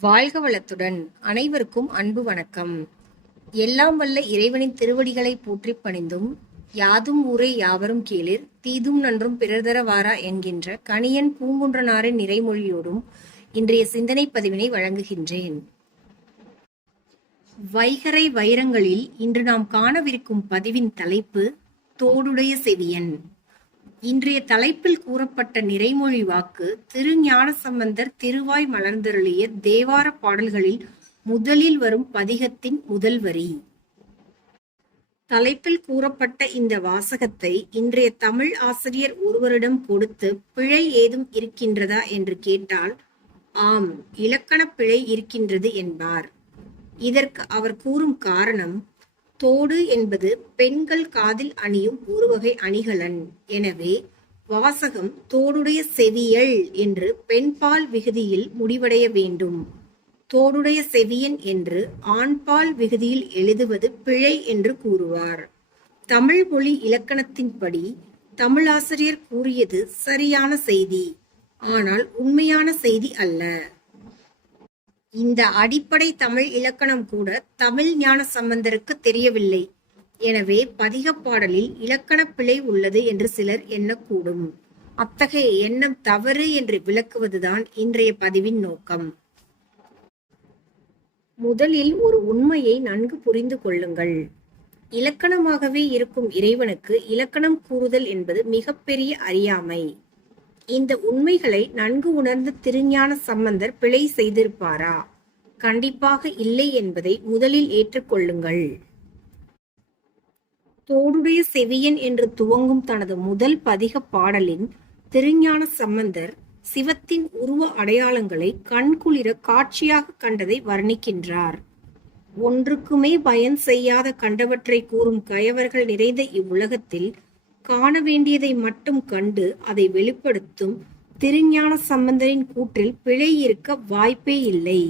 வாழ்க வளத்துடன். அனைவருக்கும் அன்பு வணக்கம். எல்லாம் வல்ல இறைவனின் திருவடிகளை போற்றி பணிந்தும் யாதும் ஊரே யாவரும் கீழிர் தீதும் நன்றும் பிறர்தர வாரா என்கின்ற கணியன் பூங்குன்றனாரின் நிறைமொழியோடும் இன்றைய சிந்தனை பதிவினை வழங்குகின்றேன். வைகரை வைரங்களில் இன்று நாம் காணவிருக்கும் பதிவின் தலைப்பு தோடுடைய செவியன். இன்றைய தலைப்பில் கூறப்பட்ட நிறைமொழி வாக்கு திருஞான சம்பந்தர் திருவாய் மலர்ந்தருளிய தேவார பாடல்களில் முதலில் வரும் பதிகத்தின் முதல் வரி. தலைப்பில் கூறப்பட்ட இந்த வாசகத்தை இன்றைய தமிழ் ஆசிரியர் ஒருவரிடம் கொடுத்து பிழை ஏதும் இருக்கின்றதா என்று கேட்டால் ஆம் இலக்கணப் பிழை இருக்கின்றது என்பார். இதற்கு அவர் கூறும் காரணம் தோடு என்பது பெண்கள் காதில் அணியும் ஒரு வகை அணிகலன். எனவே வாசகம் தோடுடைய செவியல் என்று பெண்பால் விகுதியில் முடிவடைய வேண்டும். தோடுடைய செவியன் என்று ஆண்பால் விகுதியில் எழுதுவது பிழை என்று கூறுவார். தமிழ் மொழி இலக்கணத்தின்படி தமிழாசிரியர் கூறியது சரியான செய்தி. ஆனால் உண்மையான செய்தி அல்ல. இந்த அடிப்படை தமிழ் இலக்கணம் கூட தமிழ் ஞான சம்பந்தருக்கு தெரியவில்லை. எனவே பதிகப்பாடலில் இலக்கணப் பிழை உள்ளது என்று சிலர் எண்ணக்கூடும். அத்தகைய எண்ணம் தவறு என்று விளக்குவதுதான் இன்றைய பதிவின் நோக்கம். முதலில் ஒரு உண்மையை நன்கு புரிந்து கொள்ளுங்கள். இலக்கணமாகவே இருக்கும் இறைவனுக்கு இலக்கணம் கூறுதல் என்பது மிகப்பெரிய அறியாமை. இந்த உண்மைகளை நன்கு உணர்ந்து திருஞான சம்பந்தர் பிழை செய்திருப்பாரா? கண்டிப்பாக இல்லை என்பதை முதலில் ஏற்றுக்கொள்ளுங்கள். தோடுடைய செவியன் என்று துவங்கும் தனது முதல் பதிக பாடலின் திருஞான சம்பந்தர் சிவத்தின் உருவ அடையாளங்களை கண்குளிர காட்சியாக கண்டதை வர்ணிக்கின்றார். ஒன்றுக்குமே பயன் செய்யாத கண்டவற்றை கூறும் கயவர்கள் நிறைந்த இவ்வுலகத்தில் காண வேண்டியதை மட்டும் கண்டு அதை வெளிப்படுத்தும் திருஞான சம்பந்தரின் கூற்றில் பிழை இருக்க வாய்ப்பே இல்லை.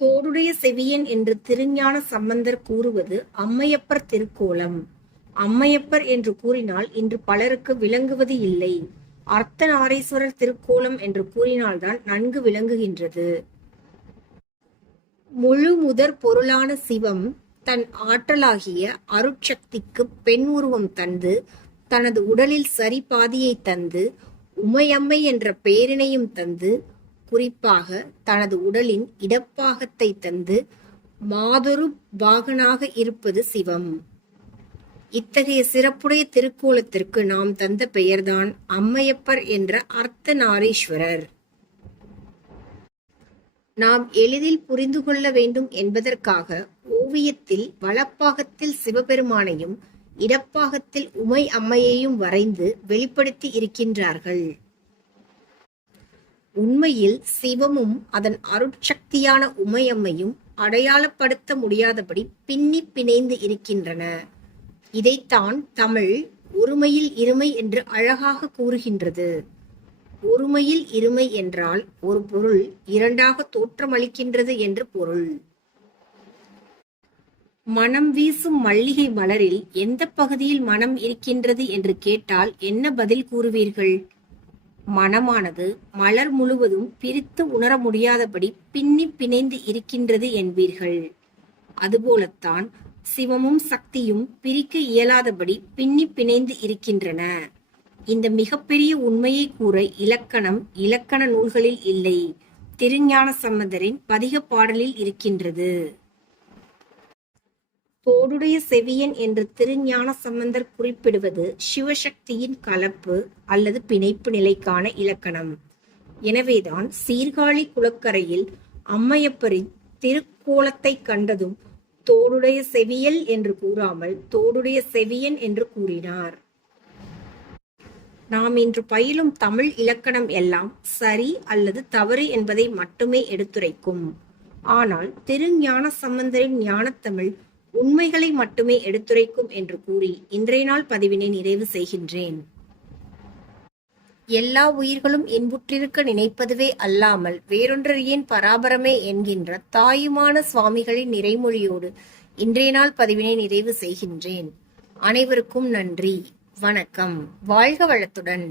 தோடுடைய செவியன் என்று திருஞான சம்பந்தர் கூறுவது அம்மையப்பர் திருக்கோலம். அம்மையப்பர் என்று கூறினால் இன்று பலருக்கு விளங்குவது இல்லை. அர்த்தநாரீஸ்வரர் திருக்கோலம் என்று கூறினால்தான் நன்கு விளங்குகின்றது. முழு முதற் பொருளான சிவம் தன் ஆற்றலாகிய அருட்சக்திக்கு பெண் உருவம் தந்து தனது உடலில் சரி பாதியை தந்து உமையம்மை என்ற பெயரினையும் தந்து குறிப்பாக தனது உடலின் இடப்பாகத்தை தந்து மாதொரு பாகனாக இருப்பது சிவம். இத்தகைய சிறப்புடைய திருக்கோலத்திற்கு நாம் தந்த பெயர்தான் அம்மையப்பர் என்ற அர்த்த நாரீஸ்வரர் நாம் எளிதில் புரிந்து கொள்ள வேண்டும் என்பதற்காக ஓவியத்தில் வலப்பாகத்தில் சிவபெருமானையும் இடப்பாகத்தில் உமை அம்மையையும் வரைந்து வெளிப்படுத்தி இருக்கின்றார்கள். உண்மையில் சிவமும் அதன் அருட்சக்தியான உமையம்மையும் அடையாளப்படுத்த முடியாதபடி பின்னி பிணைந்து இருக்கின்றன. இதைத்தான் தமிழ் ஒருமையில் இருமை என்று அழகாக கூறுகின்றது. ஒருமையில் இருமை என்றால் ஒரு பொருள் இரண்டாக தோற்றமளிக்கின்றது என்று பொருள். மனம் வீசும் மல்லிகை மலரில் எந்த பகுதியில் மனம் இருக்கின்றது என்று கேட்டால் என்ன பதில் கூறுவீர்கள்? மனமானது மலர் முழுவதும் பிரித்து உணர முடியாதபடி பின்னி பிணைந்து இருக்கின்றது என்பீர்கள். அதுபோலத்தான் சிவமும் சக்தியும் பிரிக்க இயலாதபடி பின்னி பிணைந்து இருக்கின்றன. இந்த மிகப்பெரிய உண்மையை கூற இலக்கணம் இலக்கண நூல்களில் இல்லை. திருஞான சம்பந்தரின் பதிக பாடலில் இருக்கின்றது. தோடுடைய செவியன் என்று திருஞான சம்பந்தர் குறிப்பிடுவது சிவசக்தியின் கலப்பு அல்லது பிணைப்பு நிலைக்கான இலக்கணம். எனவேதான் சீர்காழி குளக்கரையில் அம்மையப்பரின் திருக்கோலத்தை கண்டதும் தோடுடைய செவியல் என்று கூறாமல் தோடுடைய செவியன் என்று கூறினார். நாம் இன்று பயிலும் தமிழ் இலக்கணம் எல்லாம் சரி அல்லது தவறு என்பதை மட்டுமே எடுத்துரைக்கும். ஆனால் திருஞான சம்பந்தரின் ஞானத்தமிழ் உண்மைகளை மட்டுமே எடுத்துரைக்கும் என்று கூறி இன்றைய நாள் பதிவினை நிறைவு செய்கின்றேன். எல்லா உயிர்களும் இன்புற்றிருக்க நினைப்பதுவே அல்லாமல் வேறொன்றறியேன் பராபரமே என்கின்ற தாயுமான சுவாமிகளின் நிறைமொழியோடு இன்றைய நாள் பதிவினை நிறைவு செய்கின்றேன். அனைவருக்கும் நன்றி. வணக்கம். வாழ்க வளத்துடன்.